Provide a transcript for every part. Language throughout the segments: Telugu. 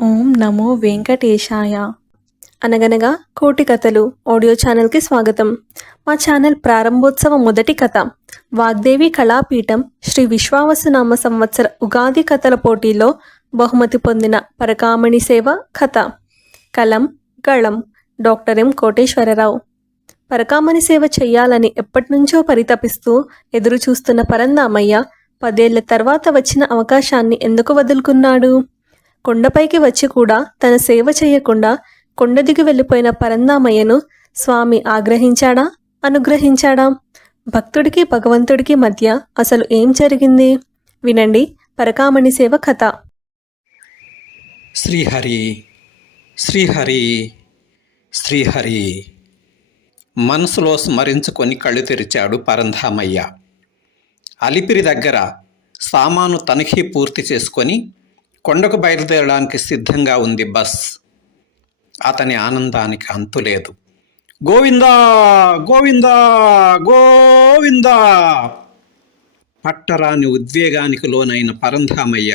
ఓం నమో వెంకటేశాయ. అనగనగా కోటి కథలు ఆడియో ఛానల్కి స్వాగతం. మా ఛానల్ ప్రారంభోత్సవ మొదటి కథ వాగ్దేవి కళాపీఠం శ్రీ విశ్వావసునామ సంవత్సర ఉగాది కథల పోటీలో బహుమతి పొందిన పరకామణి సేవ కథ. కలం గళం డాక్టర్ ఎం కోటేశ్వరరావు. పరకామణి సేవ చెయ్యాలని ఎప్పటినుంచో పరితపిస్తూ ఎదురు చూస్తున్న పరంధామయ్య 10 ఏళ్ల తర్వాత వచ్చిన అవకాశాన్ని ఎందుకు వదులుకున్నాడు? కొండపైకి వచ్చి కూడా తన సేవ చేయకుండా కొండ దిగి వెళ్ళిపోయిన పరంధామయ్యను స్వామి ఆగ్రహించాడా, అనుగ్రహించాడా? భక్తుడికి భగవంతుడికి మధ్య అసలు ఏం జరిగింది? వినండి పరకామణి సేవ కథ. శ్రీహరి శ్రీహరి శ్రీహరి మనసులో స్మరించుకొని కళ్ళు తెరిచాడు పరంధామయ్య. అలిపిరి దగ్గర సామాను తనిఖీ పూర్తి చేసుకొని కొండకు బయలుదేరడానికి సిద్ధంగా ఉంది బస్. అతని ఆనందానికి అంతులేదు. గోవిందా గోవిందా గోవిందా! పట్టరాని ఉద్వేగానికి లోనైన పరంధామయ్య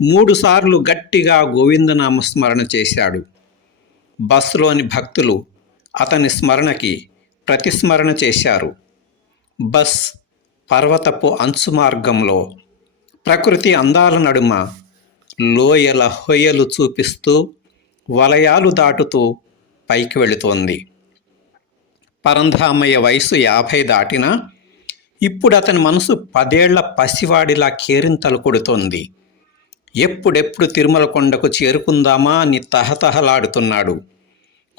3 సార్లు గట్టిగా గోవిందనామస్మరణ చేశాడు. బస్సులోని భక్తులు అతని స్మరణకి ప్రతిస్మరణ చేశారు. బస్ పర్వతపు అంచు మార్గంలో ప్రకృతి అందాల నడుమ లోయల హొయ్యలు చూపిస్తూ వలయాలు దాటుతూ పైకి వెళుతోంది. పరంధామయ్య వయసు 50 దాటినా ఇప్పుడు అతని మనసు 10 ఏళ్ల పసివాడిలా కేరింతలు కొడుతోంది. ఎప్పుడెప్పుడు తిరుమల కొండకు చేరుకుందామా అని తహతహలాడుతున్నాడు.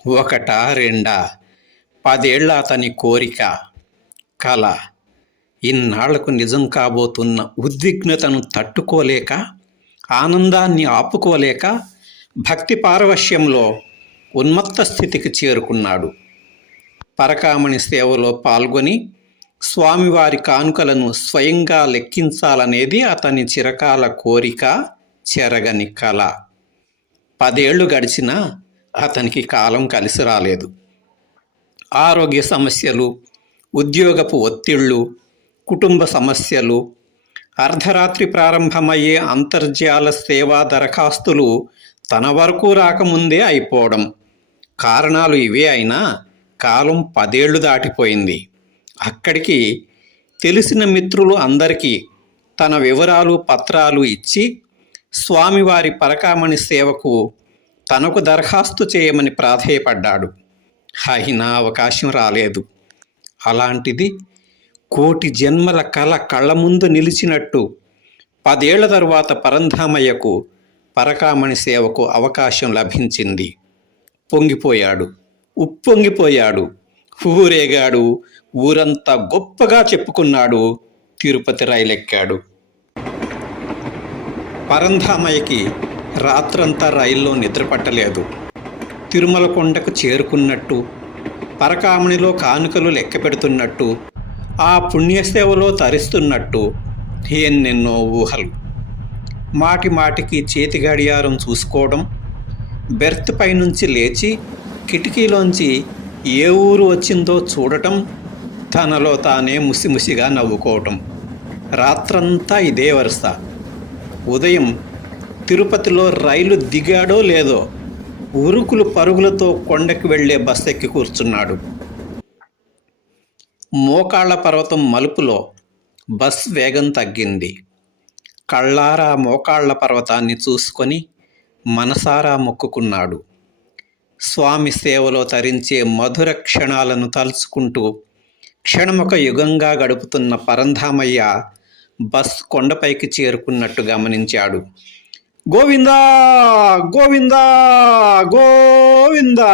1 2 10 ఏళ్ల అతని కోరిక, కల ఇన్నాళ్లకు నిజం కాబోతున్న ఉద్విగ్నతను తట్టుకోలేక, ఆనందాన్ని ఆపుకోలేక భక్తి పారవశ్యంలో ఉన్మత్త స్థితికి చేరుకున్నాడు. పరకామణి సేవలో పాల్గొని స్వామివారి కానుకలను స్వయంగా లెక్కించాలనేది అతని చిరకాల కోరిక, చెరగని కల. 10 ఏళ్లు గడిచినా అతనికి కాలం కలిసి రాలేదు. ఆరోగ్య సమస్యలు, ఉద్యోగపు ఒత్తిళ్ళు, కుటుంబ సమస్యలు, అర్ధరాత్రి ప్రారంభమయ్యే అంతర్జాల సేవా దరఖాస్తులు తన వరకు రాకముందే అయిపోవడం. కారణాలు ఇవే అయినా కాలం 10 ఏళ్లు దాటిపోయింది. అక్కడికి తెలిసిన మిత్రులు అందరికీ తన వివరాలు పత్రాలు ఇచ్చి స్వామివారి పరకామణి సేవకు తనకు దరఖాస్తు చేయమని ప్రాధేయపడ్డాడు. అయినా అవకాశం రాలేదు. అలాంటిది కోటి జన్మల కల కళ్ళ ముందు నిలిచినట్టు 10 ఏళ్ల తరువాత పరంధామయ్యకు పరకామణి సేవకు అవకాశం లభించింది. పొంగిపోయాడు, ఉప్పొంగిపోయాడు, ఊరేగాడు, ఊరంతా గొప్పగా చెప్పుకున్నాడు, తిరుపతి రైలెక్కాడు. పరంధామయ్యకి రాత్రంతా రైల్లో నిద్రపట్టలేదు. తిరుమల కొండకు చేరుకున్నట్టు, పరకామణిలో కానుకలు లెక్క పెడుతున్నట్టు, ఆ పుణ్యసేవలో తరిస్తున్నట్టు ఎన్నెన్నో ఊహలు. మాటి మాటికి చేతి గడియారం చూసుకోవడం, బెర్త్ పైనుంచి లేచి కిటికీలోంచి ఏ ఊరు వచ్చిందో చూడటం, తనలో తానే ముసిముసిగా నవ్వుకోవటం. రాత్రంతా ఇదే వరుస. ఉదయం తిరుపతిలో రైలు దిగాడో లేదో ఉరుకులు పరుగులతో కొండకి వెళ్లే బస్ ఎక్కి కూర్చున్నాడు. మోకాళ్ల పర్వతం మలుపులో బస్ వేగం తగ్గింది. కళ్ళారా మోకాళ్ల పర్వతాన్ని చూసుకొని మనసారా మొక్కుకున్నాడు. స్వామి సేవలో తరించే మధుర క్షణాలను తలుచుకుంటూ క్షణమొక యుగంగా గడుపుతున్న పరంధామయ్య బస్ కొండపైకి చేరుకున్నట్టు గమనించాడు. గోవిందా గోవిందా గోవిందా!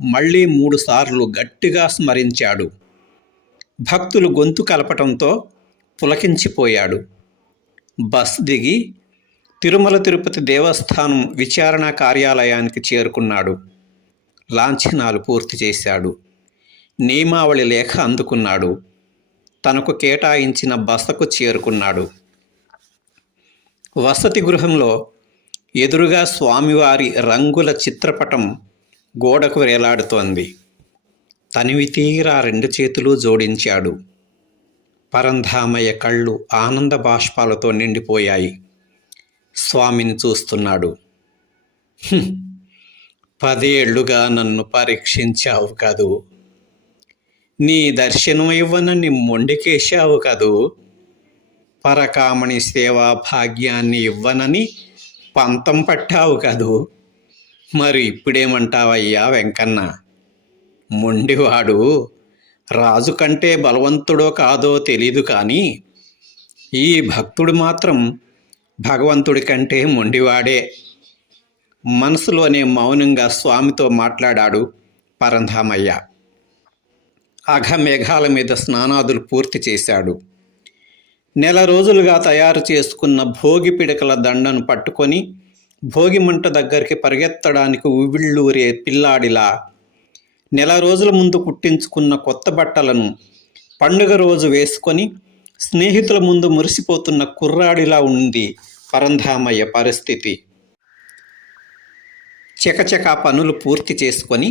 మళ్ళీ 3 సార్లు గట్టిగా స్మరించాడు. భక్తులు గొంతు కలపటంతో పులకించిపోయాడు. బస్ దిగి తిరుమల తిరుపతి దేవస్థానం విచారణ కార్యాలయానికి చేరుకున్నాడు. లాంఛనాలు పూర్తి చేశాడు. నియమావళి లేఖ అందుకున్నాడు. తనకు కేటాయించిన బసకు చేరుకున్నాడు. వసతి గృహంలో ఎదురుగా స్వామివారి రంగుల చిత్రపటం గోడకు వేలాడుతోంది. తనివి తీరా 2 చేతులు జోడించాడు. పరంధామయ్య కళ్ళు ఆనంద బాష్పాలతో నిండిపోయాయి. స్వామిని చూస్తున్నాడు. "హ్మ్, 10 ఏళ్లుగా నన్ను పరీక్షించావు కదూ, నీ దర్శనం ఇవ్వనని మొండికేశావు కదూ, పరకామణి సేవా భాగ్యాన్ని ఇవ్వనని పంతం పట్టావు కదూ, మరి ఇప్పుడేమంటావయ్యా వెంకన్న? మొండివాడు రాజు కంటే బలవంతుడో కాదో తెలీదు కానీ ఈ భక్తుడు మాత్రం భగవంతుడి కంటే మొండివాడే." మనసులోనే మౌనంగా స్వామితో మాట్లాడాడు పరంధామయ్య. అఘమేఘాల మీద స్నానాదులు పూర్తి చేశాడు. నెల రోజులుగా తయారు చేసుకున్న భోగి పిడకల దండను పట్టుకొని భోగి మంట దగ్గరికి పరిగెత్తడానికి ఉవ్విళ్ళూరే పిల్లాడిలా, నెల రోజుల ముందు కుట్టించుకున్న కొత్త బట్టలను పండుగ రోజు వేసుకొని స్నేహితుల ముందు మురిసిపోతున్న కుర్రాడిలా ఉంది పరంధామయ్య పరిస్థితి. చకచకా పనులు పూర్తి చేసుకొని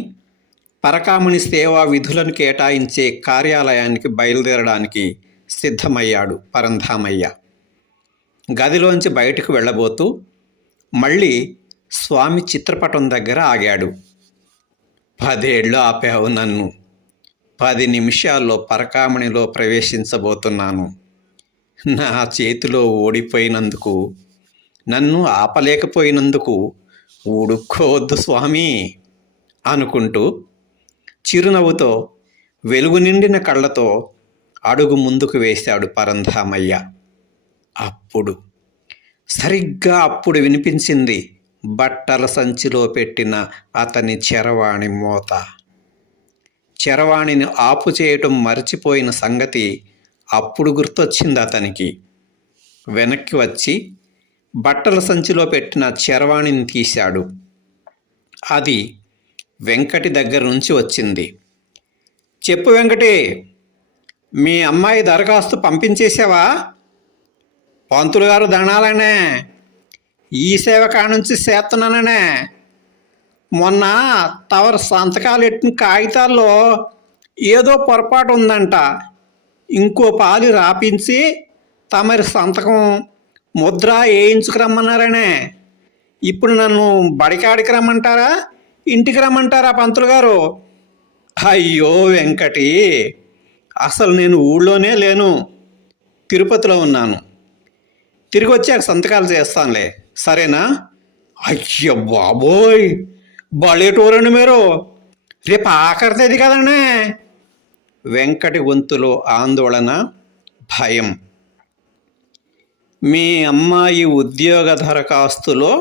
పరకామణి సేవా విధులను కేటాయించే కార్యాలయానికి బయలుదేరడానికి సిద్ధమయ్యాడు పరంధామయ్య. గదిలోంచి బయటకు వెళ్ళబోతూ మళ్ళీ స్వామి చిత్రపటం దగ్గర ఆగాడు. 10 ఏళ్ళు ఆపావు నన్ను, 10 నిమిషాల్లో పరకామణిలో ప్రవేశించబోతున్నాను. నా చేతిలో ఓడిపోయినందుకు, నన్ను ఆపలేకపోయినందుకు ఊడుక్కోవద్దు స్వామి అనుకుంటూ చిరునవ్వుతో వెలుగు నిండిన కళ్ళతో అడుగు ముందుకు వేశాడు పరంధామయ్య. సరిగ్గా అప్పుడు వినిపించింది బట్టల సంచిలో పెట్టిన అతని చరవాణి మోత. చరవాణిని ఆపు చేయటం మర్చిపోయిన సంగతి అప్పుడు గుర్తొచ్చింది అతనికి. వెనక్కి వచ్చి బట్టల సంచిలో పెట్టిన చరవాణిని తీశాడు. అది వెంకటి దగ్గర నుంచి వచ్చింది. "చెప్పు వెంకటి, మీ అమ్మాయి దరఖాస్తు పంపించేసావా?" "పంతులు గారు దండాలనే, ఈ సేవ కానుంచి చేస్తున్నాననే. మొన్న తవరు సంతకాలు ఎట్టిన కాగితాల్లో ఏదో పొరపాటు ఉందంట. ఇంకో పాలి రాపించి తమరి సంతకం ముద్ర వేయించుకురమ్మన్నారనే. ఇప్పుడు నన్ను బడికాడికి రమ్మంటారా, ఇంటికి రమ్మంటారా పంతులు గారు?" "అయ్యో వెంకటి, అసలు నేను ఊళ్ళోనే లేను, తిరుపతిలో ఉన్నాను. తిరిగి వచ్చాక సంతకాలు చేస్తానులే, సరేనా?" "అయ్య బాబోయ్, బలేటోరండి మీరు, రేపు ఆఖరి తేదీ కదండి." వెంకటి గొంతులో ఆందోళన, భయం. "మీ అమ్మాయి ఉద్యోగ దరఖాస్తులో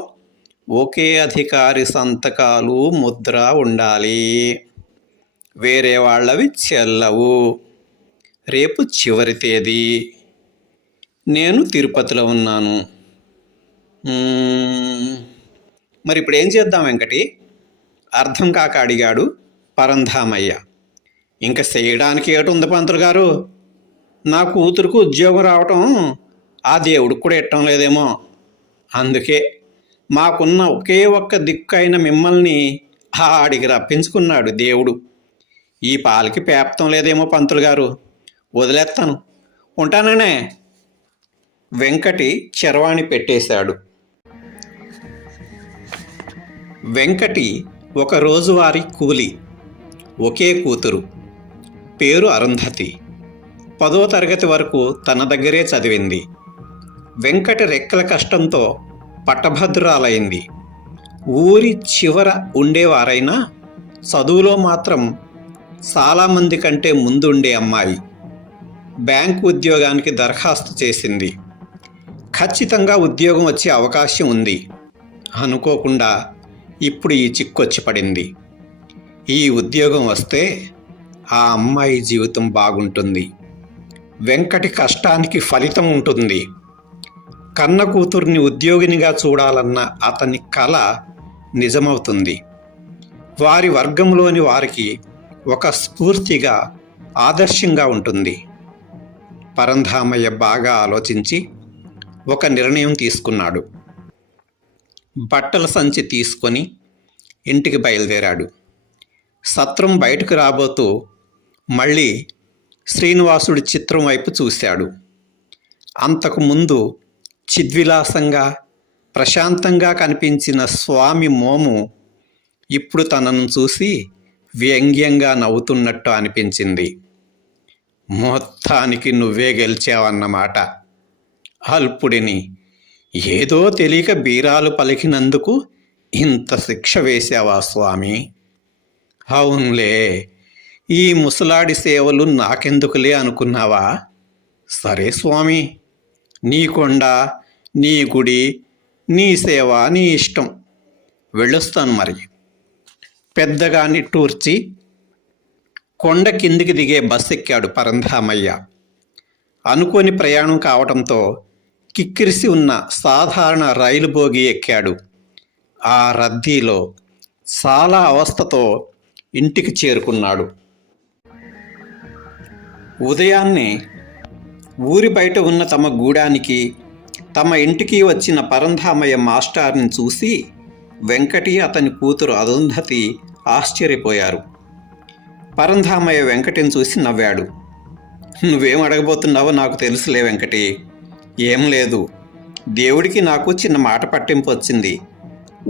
ఒకే అధికారి సంతకాలు ముద్ర ఉండాలి, వేరే వాళ్ళవి చెల్లవు. రేపు చివరి తేదీ, నేను తిరుపతిలో ఉన్నాను. మరి ఇప్పుడు ఏం చేద్దాం వెంకటి?" అర్థం కాక అడిగాడు పరంధామయ్య. "ఇంకా చేయడానికి ఏటి ఉంది పంతులు గారు, నా కూతురుకు ఉద్యోగం రావటం ఆ దేవుడికి కూడా ఇట్టం లేదేమో. అందుకే మాకున్న ఒకే ఒక్క దిక్కు అయిన మిమ్మల్ని ఆడికి రప్పించుకున్నాడు దేవుడు. ఈ పాలకి పేపతం లేదేమో పంతులు గారు, వదిలేస్తాను, ఉంటాననే." వెంకటి చరవాణి పెట్టేశాడు. వెంకటి ఒక రోజువారీ కూలి, ఒకే కూతురు, పేరు అరుంధతి. 10వ తరగతి వరకు తన దగ్గరే చదివింది. వెంకటి రెక్కల కష్టంతో పట్టభద్రురాలైంది. ఊరి చివర ఉండేవారైనా చదువులో మాత్రం చాలామంది కంటే ముందుండే అమ్మాయి. బ్యాంకు ఉద్యోగానికి దరఖాస్తు చేసింది. ఖచ్చితంగా ఉద్యోగం వచ్చే అవకాశం ఉంది. అనుకోకుండా ఇప్పుడు ఈ చిక్కొచ్చి పడింది. ఈ ఉద్యోగం వస్తే ఆ అమ్మాయి జీవితం బాగుంటుంది. వెంకటి కష్టానికి ఫలితం ఉంటుంది. కన్న కూతుర్ని ఉద్యోగినిగా చూడాలన్న అతని కల నిజమవుతుంది. వారి వర్గంలోని వారికి ఒక స్ఫూర్తిగా, ఆదర్శంగా ఉంటుంది. పరంధామయ్య బాగా ఆలోచించి ఒక నిర్ణయం తీసుకున్నాడు. బట్టల సంచి తీసుకొని ఇంటికి బయలుదేరాడు. సత్రం బయటకు రాబోతూ మళ్ళీ శ్రీనివాసుడి చిత్రం వైపు చూశాడు. అంతకుముందు చిద్విలాసంగా ప్రశాంతంగా కనిపించిన స్వామి మోము ఇప్పుడు తనను చూసి వ్యంగ్యంగా నవ్వుతున్నట్టు అనిపించింది. మొత్తానికి నువ్వే గెలిచావన్నమాట. అల్పుడిని ఏదో తెలియక బీరాలు పలికినందుకు ఇంత శిక్ష వేశావా స్వామి? అవునులే, ఈ ముసలాడి సేవలు నాకెందుకులే అనుకున్నావా? సరే స్వామి, నీ కొండ, నీ గుడి, నీ సేవ, నీ ఇష్టం. వెళ్ళొస్తాను మరి. పెద్దగా నిట్టూర్చి కొండ కిందికి దిగే బస్ ఎక్కాడు పరంధామయ్య. అనుకోని ప్రయాణం కావటంతో కిక్కిరిసి ఉన్న సాధారణ రైలు బోగి ఎక్కాడు. ఆ రద్దీలో చాలా అవస్థతో ఇంటికి చేరుకున్నాడు. ఉదయాన్నే ఊరి బయట ఉన్న తమ గూడానికి, తమ ఇంటికి వచ్చిన పరంధామయ్య మాస్టార్ని చూసి వెంకటి, అతని కూతురు అరుంధతి ఆశ్చర్యపోయారు. పరంధామయ్య వెంకటిని చూసి నవ్వాడు. నువ్వేం అడగబోతున్నావో నాకు తెలుసులే వెంకటి. ఏం లేదు, దేవుడికి నాకు చిన్న మాట పట్టింపు వచ్చింది.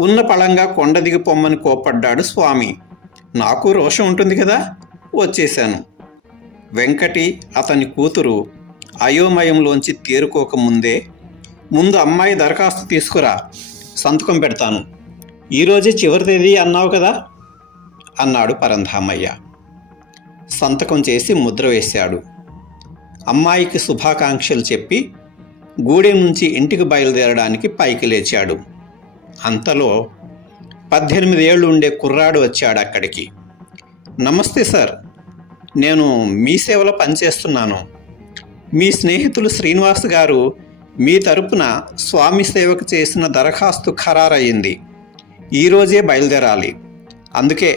ఉన్న పళంగా కొండ దిగి పొమ్మని కోప్పడ్డాడు స్వామి. నాకు రోషం ఉంటుంది కదా, వచ్చేశాను. వెంకటి, అతని కూతురు అయోమయంలోంచి తేరుకోకముందే, ముందు అమ్మాయి దరఖాస్తు తీసుకురా, సంతకం పెడతాను. ఈరోజే చివరి తేదీ అన్నావు కదా అన్నాడు పరంధామయ్య. సంతకం చేసి ముద్ర వేశాడు. అమ్మాయికి శుభాకాంక్షలు చెప్పి గూడెం నుంచి ఇంటికి బయలుదేరడానికి పైకి లేచాడు. అంతలో 18 ఏళ్ళు ఉండే కుర్రాడు వచ్చాడు అక్కడికి. నమస్తే సార్, నేను మీ సేవలో పనిచేస్తున్నాను. మీ స్నేహితులు శ్రీనివాస్ గారు మీ తరపున స్వామి సేవకు చేసిన దరఖాస్తు ఖరారయ్యింది. ఈరోజే బయలుదేరాలి. అందుకే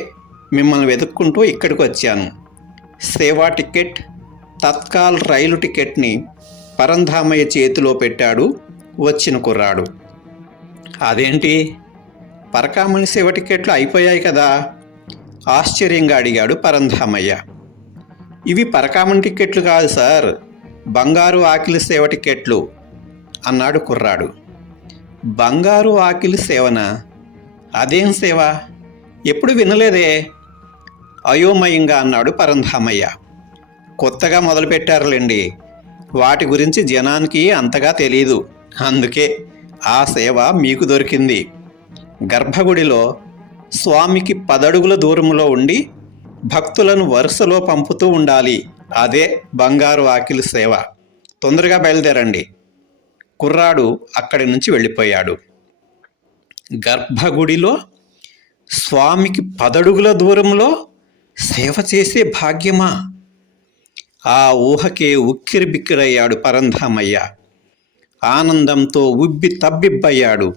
మిమ్మల్ని వెతుక్కుంటూ ఇక్కడికి వచ్చాను. సేవా టికెట్, తత్కాల్ రైలు టికెట్ని పరంధామయ్య చేతిలో పెట్టాడు వచ్చిన కుర్రాడు. అదేంటి, పరకామణి సేవ టికెట్లు అయిపోయాయి కదా? ఆశ్చర్యంగా అడిగాడు పరంధామయ్య. ఇవి పరకామణి టికెట్లు కాదు సార్, బంగారు ఆకిలి సేవ టికెట్లు అన్నాడు కుర్రాడు. బంగారు ఆకిలి సేవనా? అదేం సేవ? ఎప్పుడు వినలేదే అయోమయంగా అన్నాడు పరంధామయ్య. కొత్తగా మొదలుపెట్టారులేండి, వాటి గురించి జనానికి అంతగా తెలీదు. అందుకే ఆ సేవ మీకు దొరికింది. గర్భగుడిలో స్వామికి 10 అడుగుల దూరంలో ఉండి భక్తులను వరుసలో పంపుతూ ఉండాలి. అదే బంగారు ఆకిలి సేవ. తొందరగా బయలుదేరండి. కుర్రాడు అక్కడి నుంచి వెళ్ళిపోయాడు. గర్భగుడిలో స్వామికి 10 అడుగుల దూరంలో సేవ చేసే భాగ్యమా? ఆ ఊహకే ఉక్కిరి బిక్కిరయ్యాడు పరంధామయ్య. ఆనందంతో ఉబ్బి తబ్బిబ్బయ్యాడు.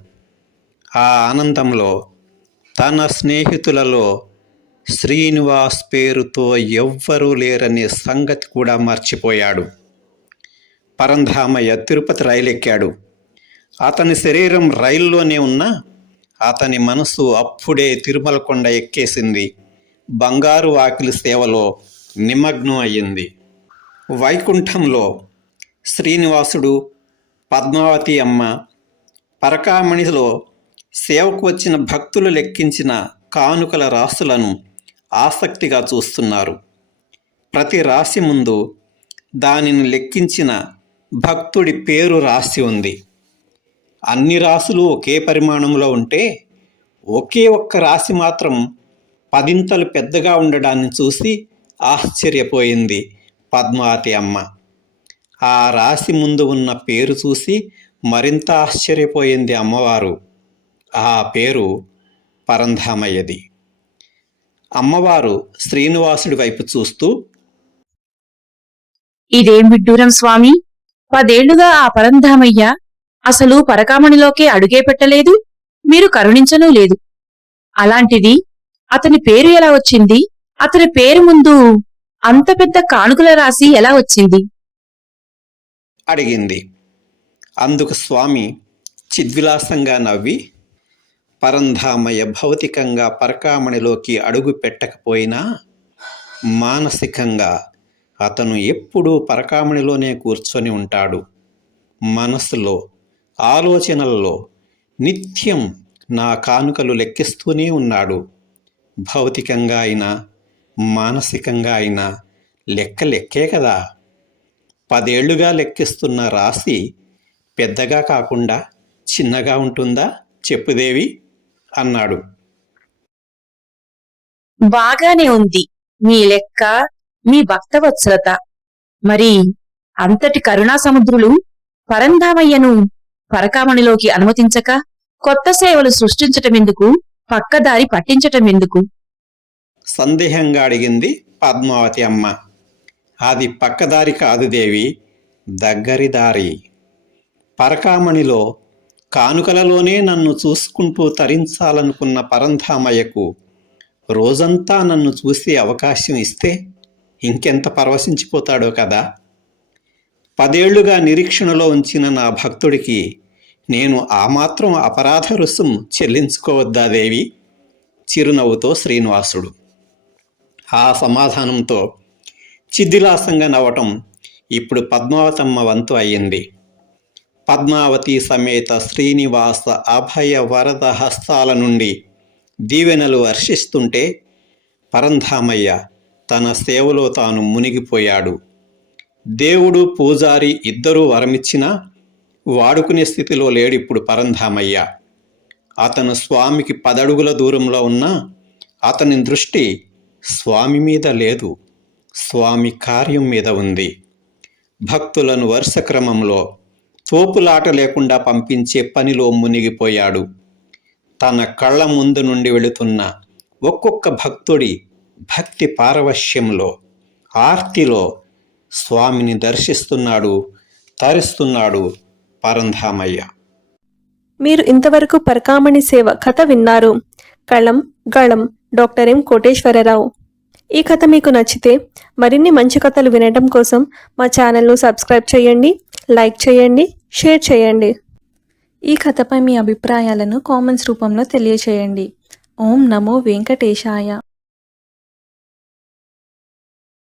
ఆ ఆనందంలో తన స్నేహితులలో శ్రీనివాస్ పేరుతో ఎవ్వరూ లేరనే సంగతి కూడా మర్చిపోయాడు. పరంధామయ్య తిరుపతి రైలు ఎక్కాడు. అతని శరీరం రైల్లోనే ఉన్నా అతని మనసు అప్పుడే తిరుమల కొండ ఎక్కేసింది. బంగారు ఆకిలి సేవలో నిమగ్నం అయ్యింది. వైకుంఠంలో శ్రీనివాసుడు, పద్మావతి అమ్మ, పరకామణిలో సేవకు వచ్చిన భక్తులు లెక్కించిన కానుకల రాసులను ఆసక్తిగా చూస్తున్నారు. ప్రతి రాశి ముందు దానిని లెక్కించిన భక్తుడి పేరు రాసి ఉంది. అన్ని రాసులు ఒకే పరిమాణంలో ఉంటే ఒకే ఒక్క రాశి మాత్రం 10 పెద్దగా ఉండడాన్ని చూసి ఆశ్చర్యపోయింది పద్మావతి అమ్మ. ఆ రాశి ముందు ఉన్న పేరు చూసి మరింత ఆశ్చర్యపోయింది అమ్మవారు. ఆ పేరు పరంధామయ్యది. అమ్మవారు శ్రీనివాసుడి వైపు చూస్తూ, ఇదేం విడ్డూరం స్వామి, 10 ఏళ్లుగా ఆ పరంధామయ్య అసలు పరకామణిలోకే అడుగే పెట్టలేదు, మీరు కరుణించనూ లేదు. అలాంటిది అతని పేరు ఎలా వచ్చింది? అతని పేరు ముందు అంత పెద్ద కానుకల రాశి ఎలా వచ్చింది? అడిగింది. అందుకు స్వామి చిద్విలాసంగా నవ్వి, పరంధామయ్య భౌతికంగా పరకామణిలోకి అడుగు పెట్టకపోయినా మానసికంగా అతను ఎప్పుడూ పరకామణిలోనే కూర్చొని ఉంటాడు. మనసులో, ఆలోచనలలో నిత్యం నా కానుకలు లెక్కిస్తూనే ఉన్నాడు. భౌతికంగా అయినా మానసికంగా అయినా లెక్కే కదా. 10 ఏళ్లుగా లెక్కిస్తున్న రాశి పెద్దగా కాకుండా చిన్నగా ఉంటుందా చెప్పుదేవి అన్నాడు. బాగానే ఉంది మీ లెక్క, మీ భక్తవత్సలత. మరి అంతటి కరుణా సముద్రులు పరంధామయ్యను పరకామణిలోకి అనుమతించక కొత్త సేవలు సృష్టించటమెందుకు, పక్కదారి పట్టించటమెందుకు? సందేహంగా అడిగింది పద్మావతి అమ్మ. అది పక్కదారి కాదు దేవి, దగ్గరి దారి. పరకామణిలో కానుకలలోనే నన్ను చూసుకుంటూ తరించాలనుకున్న పరంధామయ్యకు రోజంతా నన్ను చూసే అవకాశం ఇస్తే ఇంకెంత పరవశించిపోతాడో కదా. 10 ఏళ్లుగా నిరీక్షణలో ఉంచిన నా భక్తుడికి నేను ఆ మాత్రం అపరాధ రుసుం చెల్లించుకోవద్దా దేవి? చిరునవ్వుతో శ్రీనివాసుడు. ఆ సమాధానంతో చిద్దిలాసంగా నవ్వటం ఇప్పుడు పద్మావతమ్మ వంతు అయ్యింది. పద్మావతి సమేత శ్రీనివాస అభయ వరద హస్తాల నుండి దీవెనలు వర్షిస్తుంటే పరంధామయ్య తన సేవలో తాను మునిగిపోయాడు. దేవుడు పూజారి ఇద్దరూ వరమిచ్చినా వాడుకునే స్థితిలో లేడిప్పుడు పరంధామయ్య. అతను స్వామికి 10 అడుగుల దూరంలో ఉన్నా అతని దృష్టి స్వామి మీద లేదు, స్వామి కార్యం మీద ఉంది. భక్తులను వరుస క్రమంలో తోపులాట లేకుండా పంపించే పనిలో మునిగిపోయాడు. తన కళ్ళ ముందు నుండి వెళుతున్న ఒక్కొక్క భక్తుడి భక్తి పారవశ్యంలో, ఆర్తిలో స్వామిని దర్శిస్తున్నాడు, తరిస్తున్నాడు పరంధామయ్య. మీరు ఇంతవరకు పరకామణి సేవ కథ విన్నారు. కళం గళం డాక్టర్ ఎం కోటేశ్వరరావు. ఈ కథ మీకు నచ్చితే మరిన్ని మంచి కథలు వినడం కోసం మా ఛానల్ను సబ్స్క్రైబ్ చేయండి, లైక్ చేయండి, షేర్ చేయండి. ఈ కథపై మీ అభిప్రాయాలను కామెంట్స్ రూపంలో తెలియచేయండి. ఓం నమో వెంకటేశాయ.